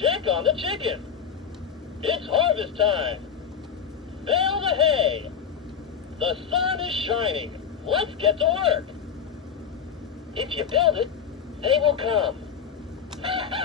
check on the chicken. It's harvest time. Bale the hay. The sun is shining. Let's get to work. If you build it, they will come.